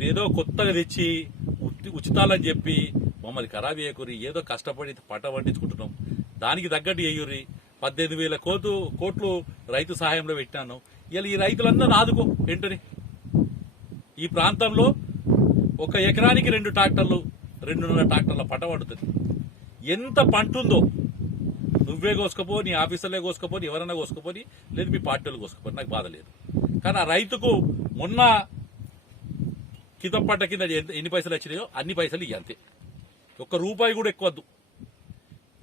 మీరు ఏదో కొత్తగా తెచ్చి ఉచితాలని చెప్పి మమ్మల్ని ఖరాబ్ చేయకూరి ఏదో కష్టపడి పంట పండించుకుంటున్నాం దానికి తగ్గట్టు వేయుర్రి 18,000 కోట్లు రైతు సహాయంలో పెట్టాను. ఇలా ఈ రైతులందరూ ఆదుకో వెంటనే. ఈ ప్రాంతంలో ఒక ఎకరానికి 2 ట్రాక్టర్లు 2.5 ట్రాక్టర్ల పంట పండుతుంది. ఎంత పంట ఉందో నువ్వే కోసుకపో, నీ ఆఫీసర్లే కోసుకపోని, ఎవరైనా కోసుకపోని, లేదు మీ పార్టీలు కోసుకపోని, నాకు బాధ లేదు. కానీ ఆ రైతుకు మొన్న కితం పంట కింద ఎన్ని పైసలు వచ్చినాయో అన్ని పైసలు ఇవి అంతే. ₹1 కూడా ఎక్కువద్దు.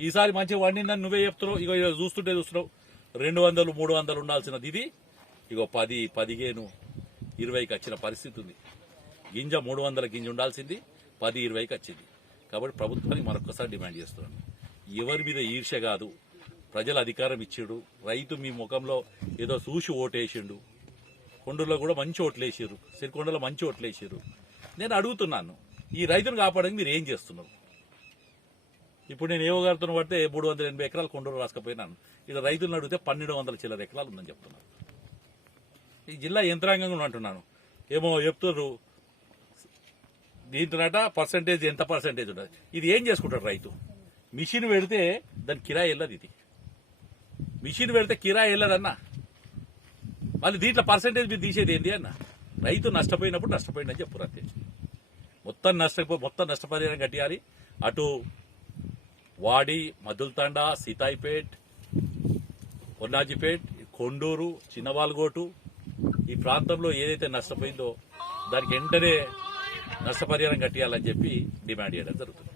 ఈసారి మంచిగా వండిందని నువ్వే చెప్తున్నావు. ఇక చూస్తున్నావు 200, 300 ఉండాల్సినది ఇది ఇగో 10, 15, 20కి వచ్చిన పరిస్థితి ఉంది. గింజ 300 గింజ ఉండాల్సింది 10, 20కి వచ్చింది. కాబట్టి ప్రభుత్వానికి మరొకసారి డిమాండ్ చేస్తున్నాను, ఎవరి మీద ఈర్ష్య కాదు. ప్రజలు అధికారం ఇచ్చాడు, రైతు మీ ముఖంలో ఏదో చూసి ఓటేసిండు. కొండూరులో కూడా మంచి ఓట్లేసారు, సిరికొండలో మంచి ఓట్లేసారు. నేను అడుగుతున్నాను, ఈ రైతును కాపాడడానికి మీరు ఏం చేస్తున్నారు? ఇప్పుడు నేను ఏవో గారితో పడితే 380 ఎకరాలు కొండూరు రాసుకపోయినాను. ఇక్కడ రైతులను అడిగితే 1200 చిల్లర ఎకరాలు ఉందని చెప్తున్నారు. ఈ జిల్లా యంత్రాంగంగా అంటున్నాను, ఏమో చెప్తున్నారు దీంట్లోనట పర్సంటేజ్ ఎంత పర్సంటేజ్ ఉంటుంది. ఇది ఏం చేసుకుంటాడు రైతు? మిషన్ పెడితే దాని కిరాయి వెళ్ళదు. ఇది మిషన్ పెడితే కిరాయి వెళ్ళదన్నా, మళ్ళీ దీంట్లో పర్సంటేజ్ మీరు తీసేది ఏంటి అన్న? రైతు నష్టపోయినప్పుడు నష్టపోయిందని చెప్పారు అంతే. మొత్తం నష్టపరిహారం కట్టియాలి. అటు వాడి, మధుల్తండ, సీతాయిపేట్, కొన్నాజిపేట్, కొండూరు, చిన్నవాల్గోటు ఈ ప్రాంతంలో ఏదైతే నష్టపోయిందో దానికి వెంటనే నష్టపరిహారం కట్టియాలని చెప్పి డిమాండ్ చేయడం జరుగుతుంది.